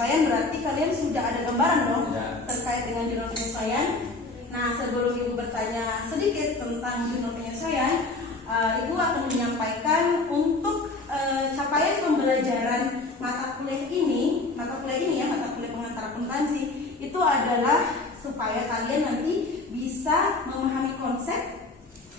penyesuaian, berarti kalian sudah ada gambaran dong Ya. terkait dengan jurnal penyesuaian. Nah, sebelum Ibu bertanya sedikit tentang jurnal penyesuaian, Ibu akan menyampaikan untuk capaian pembelajaran mata kuliah ini ya, mata kuliah pengantar akuntansi itu adalah supaya kalian nanti bisa memahami konsep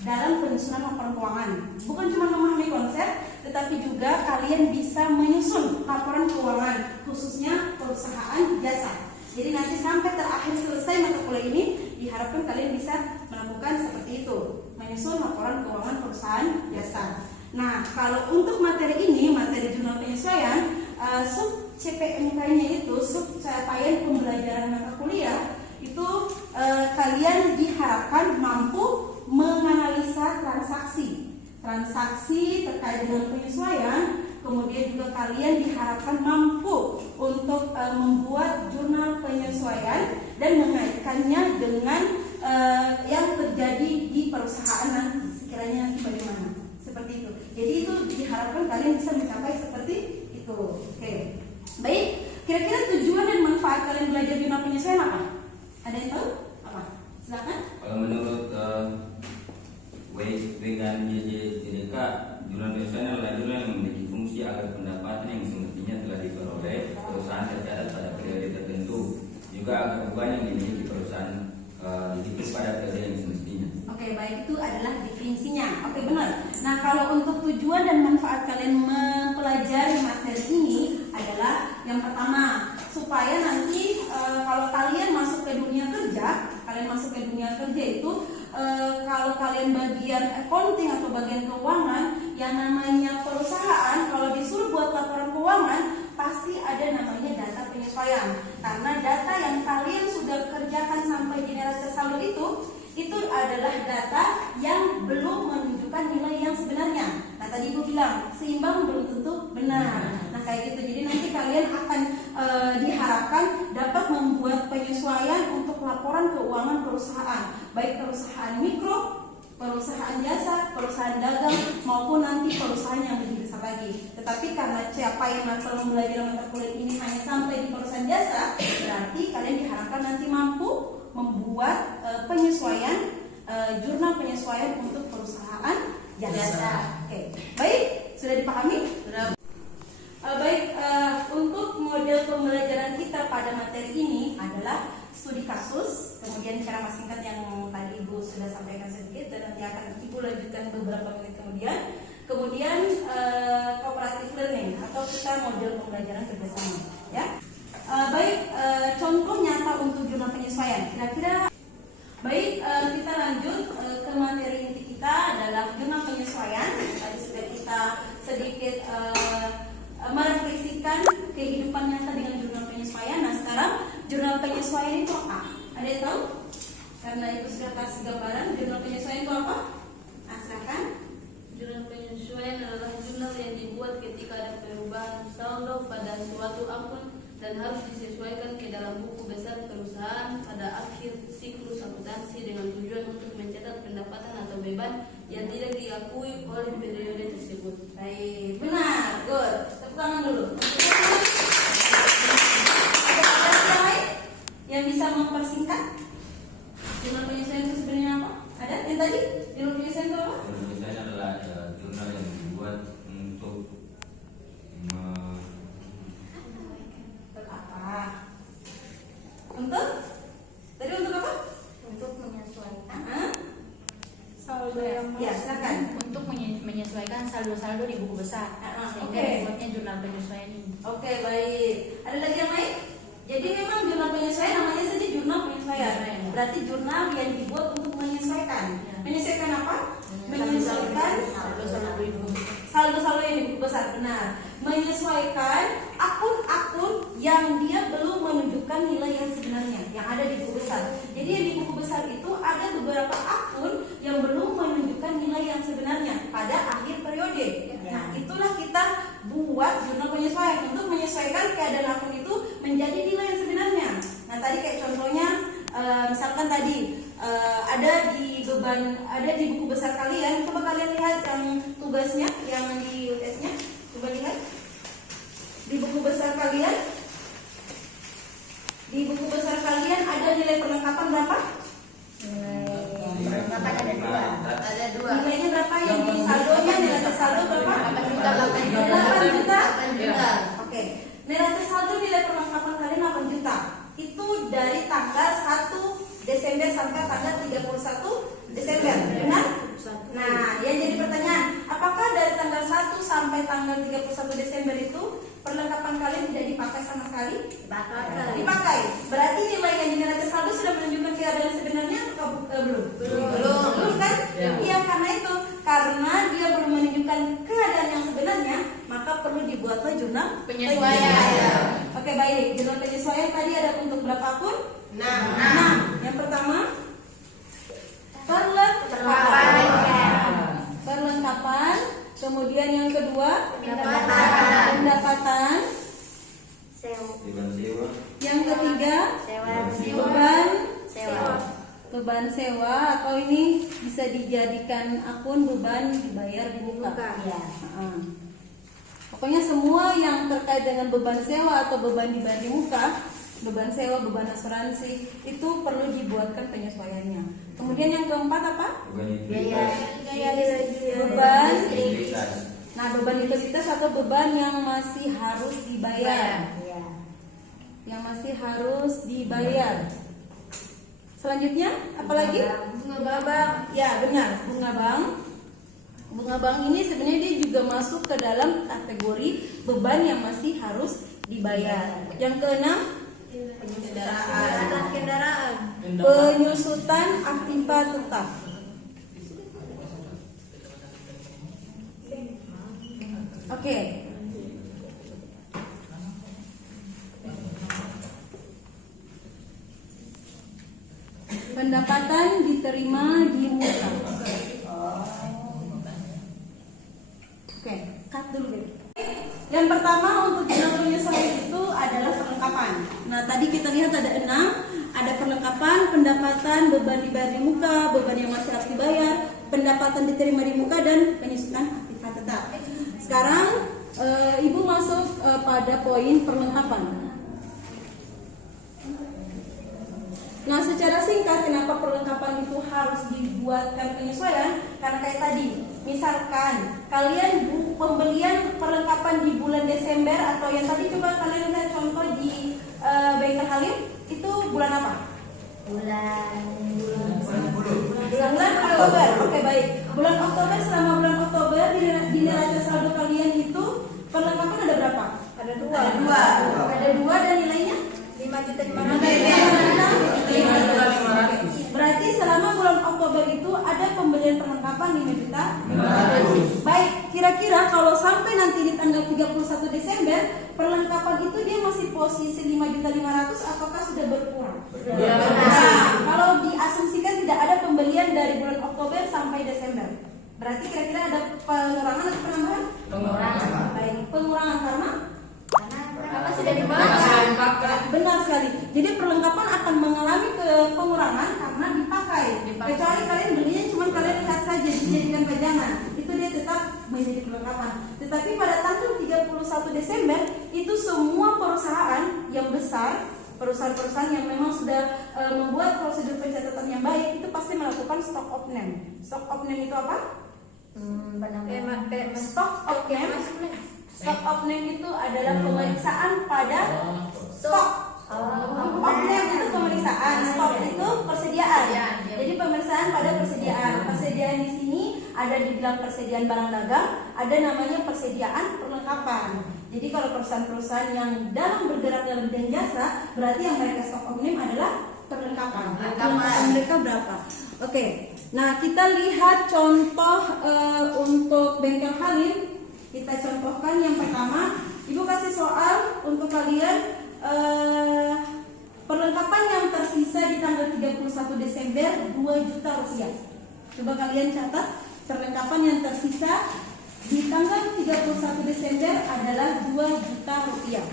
dalam penyusunan laporan keuangan. Bukan cuma memahami konsep, tetapi juga kalian bisa menyusun laporan keuangan, khususnya perusahaan jasa. Jadi nanti sampai terakhir selesai mata kuliah ini, diharapkan kalian bisa melakukan seperti itu, menyusun laporan keuangan perusahaan jasa. Nah, kalau untuk materi ini, materi jurnal penyesuaian, sub CPMK-nya itu, sub capaian pembelajaran mata kuliah, itu kalian diharapkan mampu menganalisa transaksi terkait dengan penyesuaian. Kemudian juga kalian diharapkan mampu untuk membuat jurnal penyesuaian dan mengaitkannya dengan yang terjadi di perusahaan nanti, sekiranya nanti bagaimana, seperti itu. Jadi itu diharapkan kalian bisa mencapai seperti itu. Oke, baik. Kira-kira tujuan dan manfaat kalian belajar jurnal penyesuaian apa? Ada yang tahu? Apa? Silakan. Kalau menurut WIB dan JJK, jurnal penyesuaian adalah jurnal yang memiliki fungsi agar pendapatan yang semestinya telah diperoleh perusahaan tercatat pada periode tertentu, juga agar beban yang dimiliki perusahaan ditipis pada periode yang semestinya. Oke, baik, itu adalah definisinya. Oke, benar. Nah, kalau untuk tujuan dan manfaat kalian mempelajari materi ini adalah yang pertama, supaya nanti kalau kalian masuk ke dunia kerja, itu kalau kalian bagian accounting atau bagian keuangan, yang namanya perusahaan kalau disuruh buat laporan keuangan pasti ada namanya data penyesuaian. Karena data yang kalian sudah kerjakan sampai di neraca saldo itu adalah data yang belum menunjukkan nilai yang sebenarnya. Nah, tadi Ibu bilang seimbang belum tentu benar. Nah, kayak gitu. Jadi nanti kalian akan diharapkan dapat membuat penyesuaian untuk laporan keuangan perusahaan, baik perusahaan mikro, perusahaan jasa, perusahaan dagang, maupun nanti perusahaan yang lebih besar lagi. Tetapi karena siapa yang telah belajar mata kuliah ini hanya sampai di perusahaan jasa, berarti kalian diharapkan nanti mampu membuat penyesuaian, jurnal penyesuaian untuk perusahaan jasa. Oke, baik, sudah dipahami? Sudah. Baik, untuk model pembelajaran kita pada materi ini adalah studi kasus, kemudian ceramah singkat yang tadi Ibu sudah sampaikan sedikit dan nanti akan Ibu lanjutkan beberapa menit kemudian cooperative learning atau kita model pembelajaran kerjasama, ya. Baik, contoh nyata untuk jurnal penyesuaian. Kira-kira baik, kita lanjut ke materi inti kita adalah jurnal penyesuaian. Tadi sudah kita sedikit merefleksikan kehidupan nyata dengan jurnal penyesuaian. Nah, sekarang jurnal penyesuaian itu apa? Ada yang tahu? Karena Ibu sudah kasih gambaran, jurnal penyesuaian itu apa? Nah, silakan. Jurnal penyesuaian adalah jurnal yang dibuat ketika ada perubahan saldo pada suatu akun dan harus disesuaikan ke dalam buku besar perusahaan pada akhir siklus akuntansi dengan tujuan untuk mencatat pendapatan atau beban yang tidak diakui oleh periode tersebut. Baik, benar, good. Tepuk tangan dulu. Ada yang lain yang bisa mempersingkat jurnal penyesuaian itu sebenarnya apa? Ada yang tadi? Jurnal penyesuaian itu apa? Jurnal penyesuaian adalah jurnal yang dibuat untuk Untuk? Tadi untuk apa? Untuk menyesuaikan Saldo yang ya, silakan. untuk menyesuaikan saldo-saldo di buku besar, sehingga oke. dibuatnya jurnal penyesuaian ini. Oke, baik. Ada lagi yang lain? Jadi memang jurnal penyesuaian namanya saja jurnal penyesuaian. Berarti jurnal yang dibuat untuk menyesuaikan. Menyesuaikan apa? Menyesuaikan saldo-saldo yang di buku besar, benar. Menyesuaikan akun-akun yang dia belum menunjukkan nilai yang sebenarnya yang ada di buku besar. Jadi yang di buku besar itu ada beberapa akun yang belum menunjukkan nilai yang sebenarnya pada akhir periode. Nah, itulah kita buat jurnal penyesuaian untuk menyesuaikan keadaan akun itu menjadi nilai yang sebenarnya. Nah, tadi kayak contohnya misalkan tadi ada di buku besar kalian. Coba kalian lihat yang tugasnya yang di UTS-nya. Coba lihat di buku besar kalian Di buku besar kalian ada nilai perlengkapan berapa? Perlengkapan ada 2. Ada 2. Nilainya berapa? Yang di saldonya nilai tersaldo berapa? 8 juta. 8 juta. 8 juta. Oke. Nilai tersaldo nilai perlengkapan kalian 8 juta. Itu dari tanggal 1 Desember sampai tanggal 31 Desember. Benar? Nah, yang jadi pertanyaan, apakah dari tanggal 1 sampai tanggal 31 Desember itu perlengkapan kalian tidak dipakai sama sekali? Dipakai. Berarti nilai yang dinilai tersaldo sudah menunjukkan keadaan sebenarnya atau belum? Belum kan? Iya, karena itu. Karena dia belum menunjukkan keadaan yang sebenarnya, maka perlu dibuatlah jurnal Penyesuaian. Oke, baik. Jurnal penyesuaian tadi ada untuk berapa akun? 6. Yang pertama, perlengkapan. Kemudian yang kedua, pendapatan. Beban sewa. Yang ketiga, beban sewa, atau ini bisa dijadikan akun beban dibayar di muka. Heeh. Pokoknya semua yang terkait dengan beban sewa atau beban dibayar di muka, beban sewa, beban asuransi, itu perlu dibuatkan penyesuaiannya. Kemudian yang keempat apa? Beban. Nah, beban utilitas atau beban yang masih harus dibayar. Yang masih harus dibayar. Selanjutnya, apalagi? Bunga bank. Ya, benar, bunga bank. Bunga bank ini sebenarnya dia juga masuk ke dalam kategori beban yang masih harus dibayar. Yang keenam, Kendaraan. penyusutan aktiva tetap. Oke. Pendapatan diterima di muka. Oke, cut dulu deh. Yang pertama untuk jurnal penyesuaian itu adalah perlengkapan. Nah, tadi kita lihat ada 6, ada perlengkapan, pendapatan, beban dibayar di muka, beban yang masih harus dibayar, pendapatan diterima di muka, dan penyusutan aktiva tetap. Sekarang Ibu masuk pada poin perlengkapan. Nah, secara singkat, kenapa perlengkapan itu harus dibuatkan penyesuaian? Karena kayak tadi, misalkan kalian pembelian perlengkapan di bulan Desember, atau yang tadi coba kalian lihat contoh di Bengkel Halim, itu bulan apa? Bulan Oktober. Oke, baik. Bulan Oktober, selama bulan Oktober di neraca saldo kalian itu perlengkapan ada berapa? Ada 2 dan nilainya 5.500.000. Berarti selama bulan Oktober itu ada pembelian perlengkapan 5.500.000. Baik, kira-kira kalau sampai nanti di tanggal 31 Desember perlengkapan itu dia masih posisi 5.500.000, apakah sudah berkurang? Nah, kalau diasumsikan tidak ada pembelian dari bulan Oktober sampai Desember, berarti kira-kira ada pengurangan atau penambahan? Pengurangan. Baik, pengurangan karena sudah dipakai. Benar sekali. Jadi perlengkapan akan mengalami pengurangan karena dipakai. Kecuali kalian belinya cuma kalian lihat saja dijadikan pajangan, itu dia tetap menjadi perlengkapan. Tetapi pada tanggal 31 Desember itu semua perusahaan yang besar, perusahaan-perusahaan yang memang sudah membuat prosedur pencatatan yang baik, itu pasti melakukan stock of name. Stock of name itu apa? Stock of name itu adalah pemeriksaan pada stok. Of name itu pemeriksaan, stok itu persediaan. Jadi pemeriksaan pada persediaan. Persediaan di sini ada dibilang persediaan barang dagang, ada namanya persediaan perlengkapan. Jadi kalau perusahaan-perusahaan yang bergerak dalam bidang jasa, berarti yang mereka stock of name adalah perlengkapan. Perlengkapan mereka berapa? Oke. Nah, kita lihat contoh untuk Bengkel Halim. Kita contohkan yang pertama, Ibu kasih soal untuk kalian, perlengkapan yang tersisa di tanggal 31 Desember 2 juta rupiah. Coba kalian catat, perlengkapan yang tersisa di tanggal 31 Desember adalah 2 juta rupiah.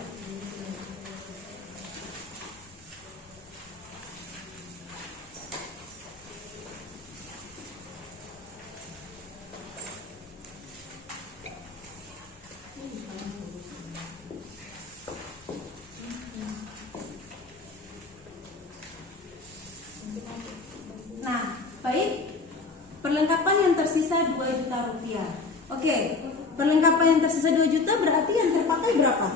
rupiah. Oke, perlengkapan yang tersisa 2 juta berarti yang terpakai berapa?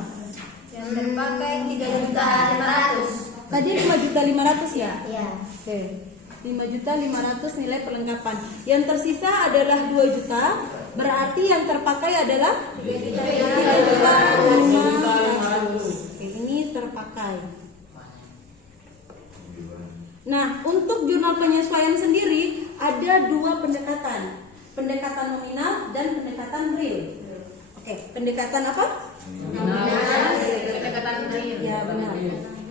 Yang terpakai 3.500.000. Tadi 5.500.000 ya? Iya. Oke. 5.500.000 nilai perlengkapan. Yang tersisa adalah 2 juta, berarti yang terpakai adalah 3.500.000. Oke, ini terpakai. Nah, untuk jurnal penyesuaian sendiri ada 2 pendekatan. Pendekatan nominal dan pendekatan real. Oke, pendekatan apa? Pendekatan real. Ya, benar.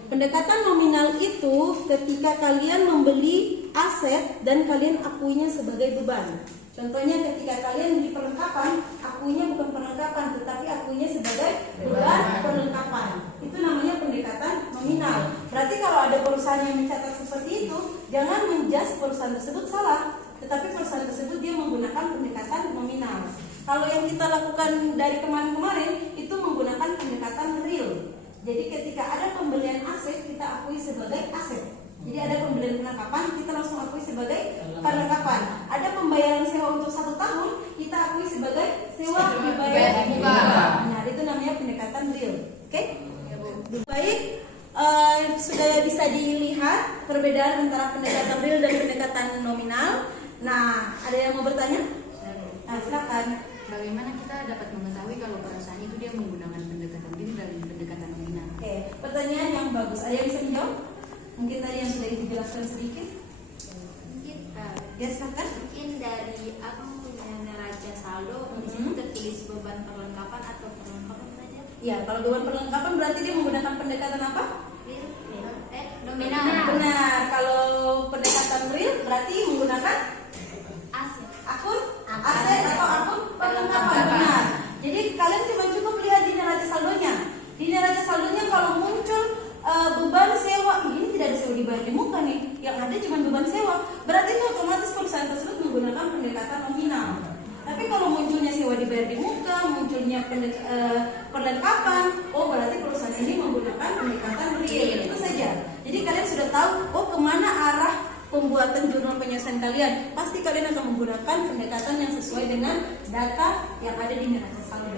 Pendekatan nominal itu ketika kalian membeli aset dan kalian akuinya sebagai beban. Contohnya ketika kalian beli perlengkapan, akuinya bukan perlengkapan tetapi akuinya sebagai beban perlengkapan. Itu namanya pendekatan nominal. Berarti kalau ada perusahaan yang mencatat seperti itu, jangan menjudge perusahaan tersebut salah, tetapi perusahaan tersebut dia menggunakan pendekatan nominal. Kalau yang kita lakukan dari kemarin-kemarin itu menggunakan pendekatan real. Jadi ketika ada pembelian aset, kita akui sebagai aset. Jadi ada pembelian perlengkapan, kita langsung akui sebagai perlengkapan. Ada pembayaran sewa untuk 1 tahun, kita akui sebagai sewa dibayar di muka. Nah, itu namanya pendekatan real. Oke? Baik, sudah bisa dilihat perbedaan antara pendekatan real dan pendekatan nominal. Nah, ada yang mau bertanya? Nah, silakan. Bagaimana kita dapat mengetahui kalau perusahaan itu dia menggunakan pendekatan real dan pendekatan nominal? Oke, pertanyaan yang bagus. Ada yang bisa menjawab? Mungkin tadi yang sudah dijelaskan sedikit. Mungkin Ya, silakan. mungkin dari abang punya neraca saldo di situ tertulis beban perlengkapan atau perlengkapan saja. Ya, kalau beban perlengkapan berarti dia menggunakan pendekatan apa? Real, nominal. Benar. Kalau pendekatan real berarti menggunakan Aset. akun aset atau akun perlengkapan. Benar. Jadi kalian cuma cukup lihat di neraca saldonya. Di neraca saldonya kalau muncul beban sewa, ini tidak ada sewa dibayar di muka nih. Yang ada cuma beban sewa. Berarti itu otomatis perusahaan tersebut menggunakan pendekatan nominal. Tapi kalau munculnya sewa dibayar di muka, munculnya perlengkapan, oh berarti perusahaan ini menggunakan pendekatan real. Itu saja. Jadi kalian sudah tahu, oh kemana arah pembuatan jurnal penyesuaian kalian. Pasti kalian akan menggunakan pendekatan yang sesuai dengan data yang ada di neraca saldo.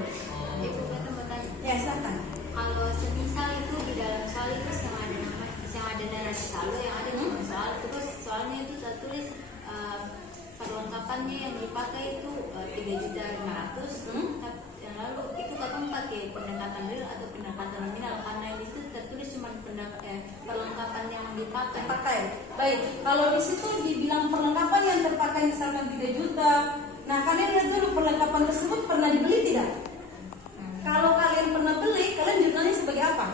Itu saya bertanya. Ya, silakan. Kalau semisal itu di dalam saldo terus yang ada neraca saldo yang ada cuma soal terus soalnya itu tertulis perlengkapannya yang dipakai itu 3.500.000. Yang lalu itu kapan pakai pendekatan real atau pendekatan nominal karena di situ tertulis cuma perlengkapan yang dipakai. Baik, kalau di situ dibilang perlengkapan yang terpakai misalkan 3 juta. Nah, kalian lihat dulu perlengkapan tersebut pernah dibeli tidak? Kalau kalian pernah beli, kalian jurnalnya sebagai apa?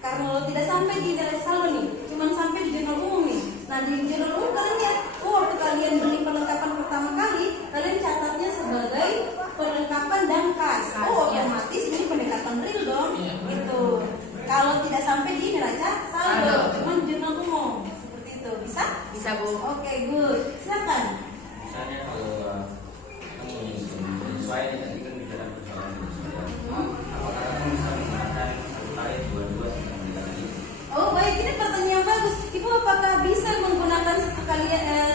Karena kalau tidak sampai di neraca saldo nih, cuma sampai di jurnal umum nih. Nah, di jurnal umum kalian lihat, waktu kalian beli perlengkapan pertama kali, kalian catatnya sebagai perlengkapan dan kas. Otomatis ini pendekatan real dong. Gitu. Kalau tidak sampai di neraca saldo, cuma jurnal umum. Seperti itu. Bisa? Bisa, Bu. Oke, good. Silakan. Misalnya kalau kamu menyesuaikan tadi kan bicara persoalan penyesuaian. Apakah kamu bisa menggunakan satu kali dua-dua tentang pendekatan itu? Oh, baik, ini pertanyaan yang bagus. Ibu apakah bisa menggunakan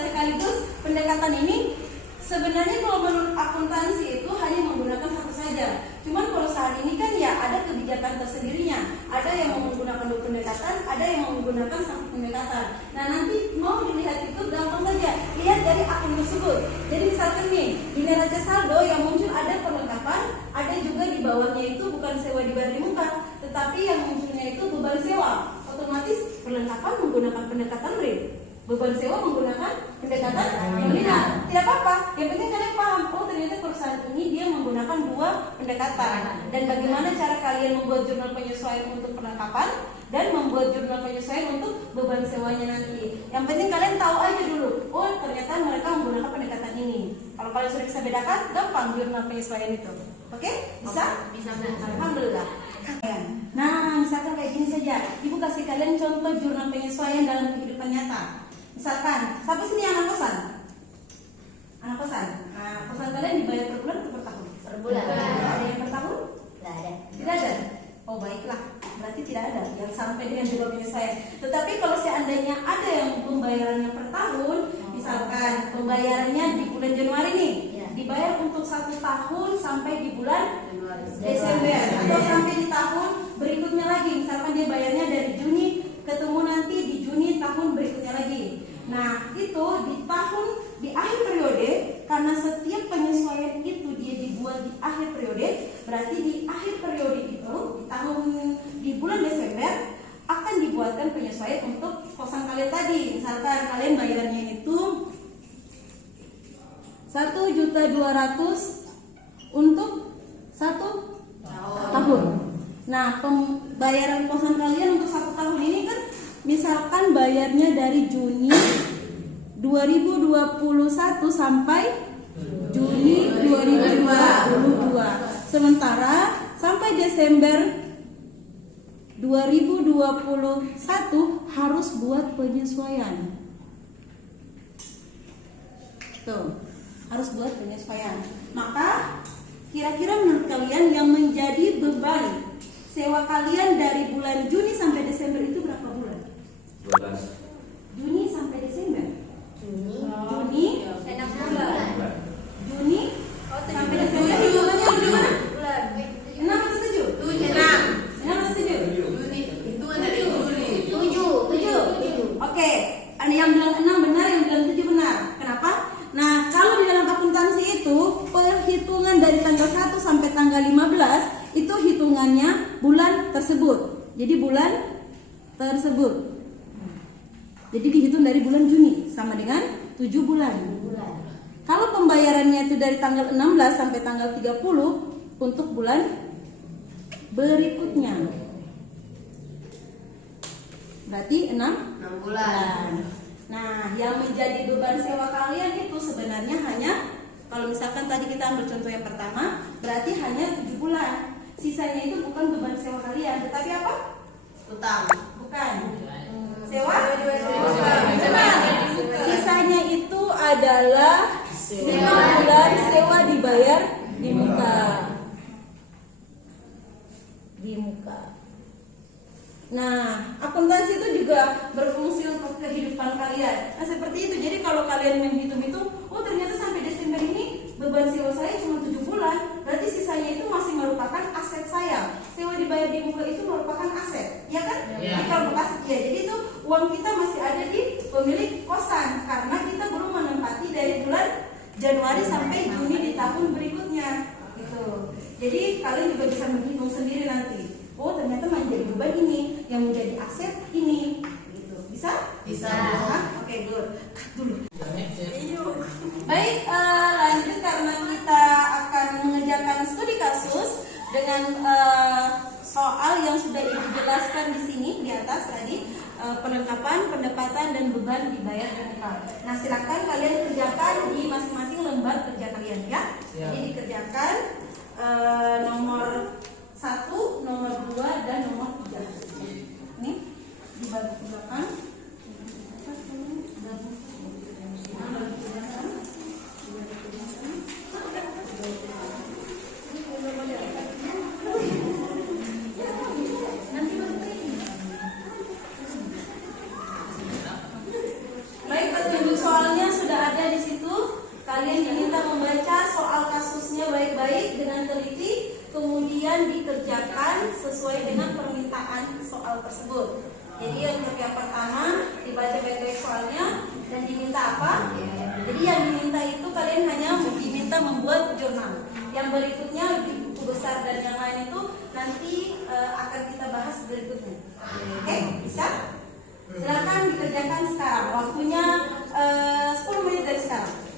sekaligus pendekatan ini? Sebenarnya kalau menurut akuntansi itu hanya menggunakan satu saja. Cuman perusahaan ini kan ya ada kebijakan tersendirinya. Ada yang menggunakan 2 pendekatan, ada yang menggunakan 1 pendekatan. Nah, nanti mau dilihat itu gampang saja. Lihat dari akun tersebut. Jadi misalkan nih, di neraca saldo yang muncul ada perlengkapan, ada juga di bawahnya itu bukan sewa dibayar di muka, tetapi yang munculnya itu beban sewa. Otomatis perlengkapan menggunakan pendekatan real. Beban sewa menggunakan pendekatan nominal. Tidak apa-apa. Yang penting kalian paham, oh ternyata perusahaan ini dia menggunakan 2 pendekatan. Dan bagaimana cara kalian membuat jurnal penyesuaian untuk perlengkapan dan membuat jurnal penyesuaian untuk beban sewanya nanti. Yang penting kalian tahu aja dulu, oh ternyata mereka menggunakan pendekatan ini. Kalau kalian sudah bisa bedakan, gampang jurnal penyesuaian itu. Oke? Bisa? Bisa. Alhamdulillah. Nah, misalkan kayak gini saja. Ibu kasih kalian contoh jurnal penyesuaian dalam kehidupan nyata. Misalkan, siapa sini anak kosan? Anak kosan. Nah, kosan kalian dibayar per bulan atau per tahun? Per bulan. Ada yang per tahun? Tidak ada. Tidak ada. Oh baiklah, berarti tidak ada yang sampai dengan jurnal penyesuaian. Tetapi kalau seandainya ada yang pembayarannya per tahun, misalkan pembayarannya di bulan Januari nih, dibayar untuk 1 tahun sampai di bulan Desember, atau sampai di tahun berikutnya lagi. Misalkan dia bayarnya dari Juni, ketemu nanti di Juni tahun berikutnya lagi. Nah, itu di akhir periode, karena setiap penyesuaian itu dia dibuat di akhir periode, berarti di akhir periode itu di bulan Desember akan dibuatkan penyesuaian untuk kosan kalian tadi. Misalkan kalian bayarnya itu 1.200.000 untuk 1 tahun. Nah, pembayaran kosan kalian untuk 1 tahun ini kan misalkan bayarnya dari Juni 2021 sampai Juni 2022. Sementara sampai Desember 2021 harus buat penyesuaian. Tuh, harus buat penyesuaian. Maka kira-kira menurut kalian yang menjadi beban sewa kalian dari bulan Juni sampai Desember itu berapa bulan? 12. Juni sampai Desember. Juni 6 bulan. Juni sampai Desember hitungannya gimana? 6 atau 7? 6 atau 7? Hitungan dari Juli. 7. Oke, ada yang bilang 6 benar, yang bilang 7 benar. Kenapa? Nah, kalau di dalam akuntansi itu perhitungan dari tanggal 1 sampai tanggal 15 itu hitungannya bulan tersebut. Jadi bulan tersebut. Jadi dihitung dari bulan Juni sama dengan 7 bulan. Kalau pembayarannya itu dari tanggal 16 sampai tanggal 30 untuk bulan berikutnya. Berarti 6 bulan. Nah, yang menjadi beban sewa kalian itu sebenarnya hanya, kalau misalkan tadi kita ambil contoh yang pertama, berarti hanya 7 bulan. Sisanya itu bukan beban sewa kalian, tetapi apa? Utang. Bukan. Sewa? Sisanya itu adalah 5 bulan sewa dibayar di muka. Nah, akuntansi itu juga berfungsi untuk kehidupan kalian. Nah, seperti itu. Jadi kalau kalian menghitung-hitung, oh ternyata sampai Desember ini beban sewa saya cuma 7 bulan, berarti sisanya itu masih merupakan aset saya. Sewa dibayar di muka itu merupakan aset, ya kan? Jadi kalau aset ya, jadi itu uang kita masih ada di pemilik kosan karena kita belum menempati dari bulan Januari sampai Juni di tahun berikutnya. Gitu. Jadi kalian juga bisa menghitung sendiri nanti. Oh ternyata menjadi beban ini, yang menjadi aset ini, gitu. Bisa? Bisa. Oke, good. Dulu. Baik, lanjut karena kita akan mengerjakan studi kasus dengan soal yang sudah dijelaskan di sini di atas tadi, penangkapan, pendapatan dan beban dibayar di muka. Nah, silakan kalian kerjakan di masing-masing lembar kerja kalian ya. Jadi dikerjakan nomor 1, nomor 2 dan nomor 3. Ini di belakang. Baik, petunjuk soalnya sudah ada di situ. Kalian diminta membaca soal kasusnya baik-baik dengan teliti, kemudian dikerjakan sesuai dengan permintaan soal tersebut. Jadi yang pertama dibaca baik-baik soalnya dan diminta apa? Jadi yang diminta itu kalian hanya diminta membuat jurnal. Yang berikutnya di buku besar dan yang lain itu nanti akan kita bahas berikutnya. Oke, bisa? Silakan dikerjakan sekarang. Waktunya 10 menit dari sekarang.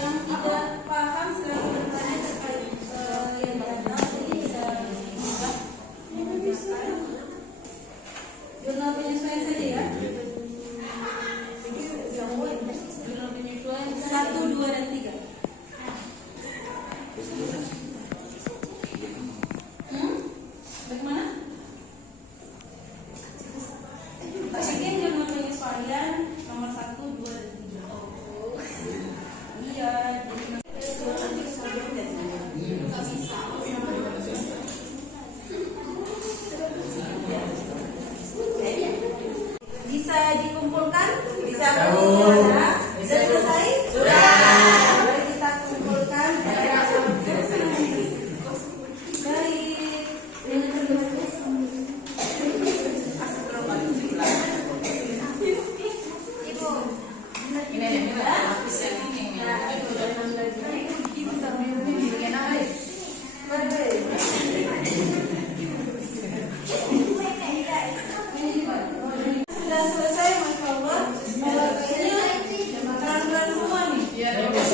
Yang tidak paham silakan bertanya terkait yang ada. Jadi bisa jurnal penyesuaian saja ya. Jurnal penyesuaian 1, 2 dan 3. Siap ya? Sudah selesai? Sudah. Mari kita kumpulkan dari sudah selesai, Masya Allah. Kayaknya terang-terang semua nih. Nanti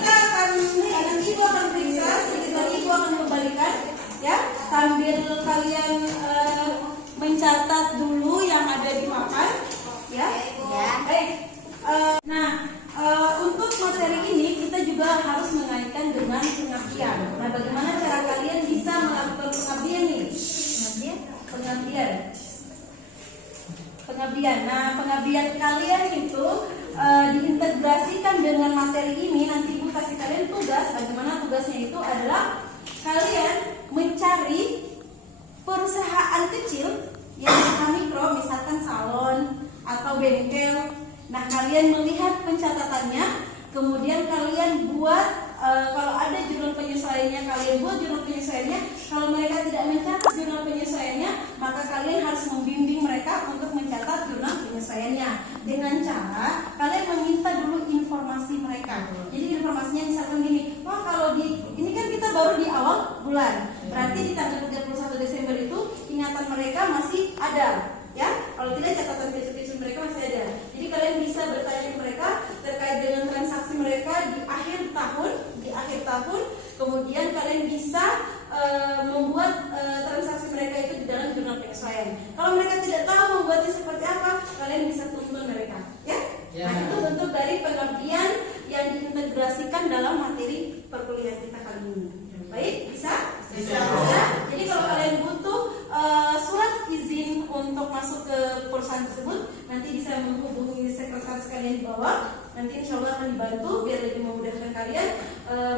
kita akan, nanti Ibu akan periksa, sedikit lagi Ibu akan kembalikan, ya, sambil kalian mencatat dulu yang ada di papan, ya. Baik. Untuk materi ini kita juga harus mengaitkan dengan pengabdian. Nah, bagaimana cara kalian bisa melakukan pengabdian nih? Pengabdian. Nah, pengabdian kalian itu diintegrasikan dengan materi ini. Nanti Ibu kasih kalian tugas. Bagaimana tugasnya itu adalah kalian mencari perusahaan kecil yang usaha mikro, misalkan salon atau bengkel. Nah, kalian melihat pencatatannya, kemudian kalian buat kalau ada jurnal penyesuaiannya, kalian buat jurnal penyesuaiannya. Kalau mereka tidak mencatat jurnal penyesuaiannya, maka kalian harus membimbing mereka untuk mencatat jurnal penyesuaiannya dengan cara kalian meminta dulu informasi mereka. Jadi informasinya misalkan gini, wah kalau ini kan kita baru di awal bulan, berarti di tanggal 31 Desember itu ingatan mereka masih ada. Ya, kalau tidak catatan kecil-kecil mereka masih ada. Jadi kalian bisa bertanya ke mereka terkait dengan transaksi mereka di akhir tahun. Kemudian kalian bisa membuat transaksi mereka itu di dalam jurnal penyesuaian. Kalau mereka tidak tahu membuatnya seperti apa, kalian bisa tuntun mereka. Ya. Nah, itu bentuk dari pengabdian yang diintegrasikan dalam materi perkuliahan kita kali ini. Baik, bisa? Bisa. Jadi kalau kalian butuh surat izin untuk masuk ke perusahaan tersebut, nanti bisa menghubungi sekretaris kalian di bawah. Nanti insya Allah akan dibantu biar lebih memudahkan kalian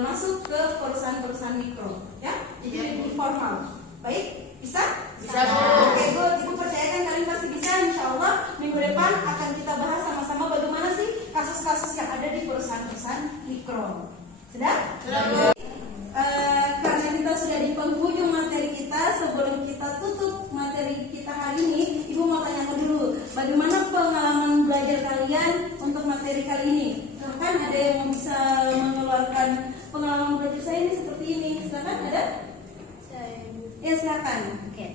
masuk ke perusahaan-perusahaan mikro. Ya, jadi lebih formal. Baik, bisa? Bisa. Oke, Ibu percayakan kalian pasti bisa. Insya Allah minggu depan akan kita bahas sama-sama bagaimana sih kasus-kasus yang ada di perusahaan-perusahaan mikro. Sudah? Sudah. Karena kita sudah di penghujung materi kita, sebelum kita tutup materi kita hari ini, Ibu mau tanyakan dulu, bagaimana pengalaman belajar kalian untuk materi kali ini? Kan ada yang bisa mengeluarkan pengalaman belajar saya ini seperti ini. Silakan, ada? Ya, silakan. Oke,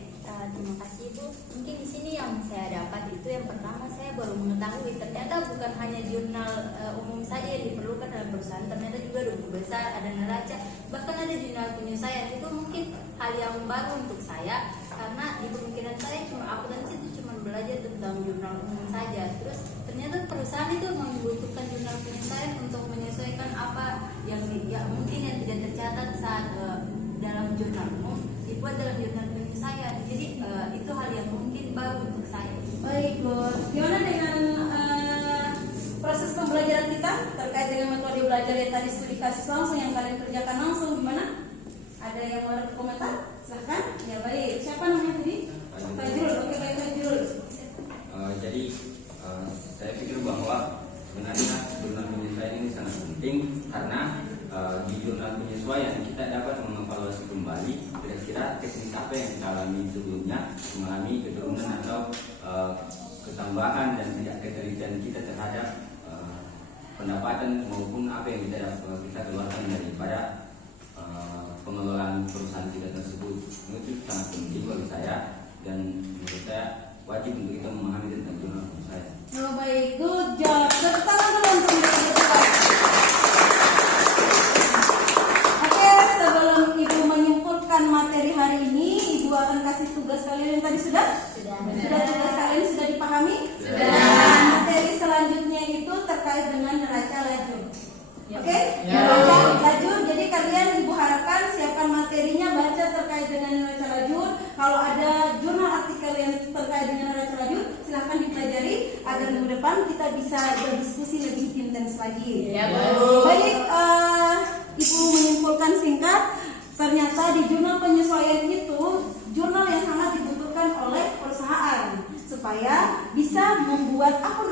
terima kasih Ibu. Mungkin di sini yang saya dapat itu yang pertama saya baru mengetahui ternyata bukan hanya jurnal umum saja yang diperlukan dalam perusahaan, ternyata juga buku besar, ada neraca, bahkan ada jurnal penyelesaian. Itu mungkin hal yang baru untuk saya karena di pemikiran saya cuma akuntansi itu cuma belajar tentang jurnal umum saja. Terus ternyata perusahaan itu membutuhkan jurnal penyelesaian untuk menyesuaikan apa yang mungkin yang tidak tercatat saat dalam jurnal umum dibuat dalam jurnal penyelesaian. Jadi itu hal yang mungkin baru untuk saya. Baik, Bu. Gimana dengan proses pembelajaran kita terkait dengan metode belajar yang tadi studi kasus langsung yang kalian kerjakan langsung, gimana? Ada yang mau berkomentar? Silahkan. Ya, baik. Siapa namanya tadi? Fajrul. Oke, baik, Fajrul. Jadi saya pikir bahwa sebenarnya jurnal penyesuaian ini sangat penting karena di jurnal penyesuaian kita dapat mengevaluasi kembali kira-kira teknik apa yang kita alami sebelumnya, mengalami keturunan atau ketambahan dan tidak ketelitian kita terhadap pendapatan maupun apa yang kita keluarkan daripada pengelolaan perusahaan kita tersebut. Itu sangat penting bagi saya dan menurut saya wajib untuk kita memahami tentang jurnal penyesuaian. Oh, baik, good job. Tepuk tangan dulu untuk mereka. Oke, sebelum Ibu menyimpulkan materi hari ini, Ibu akan kasih tugas kalian yang tadi sudah tugas kalian sudah dipahami? Sudah. Nah, materi selanjutnya itu terkait dengan neraca lajur. Oke? Neraca lajur. Jadi kalian Ibu harapkan siapkan materinya, baca terkait dengan neraca lajur. Kalau ada jurnal artikel yang terkait dengan neraca lajur, silahkan dipelajari agar minggu depan kita bisa berdiskusi lebih intens lagi. Ya, baik, Ibu menyimpulkan singkat. Ternyata di jurnal penyesuaian itu jurnal yang sangat dibutuhkan oleh perusahaan supaya bisa membuat akun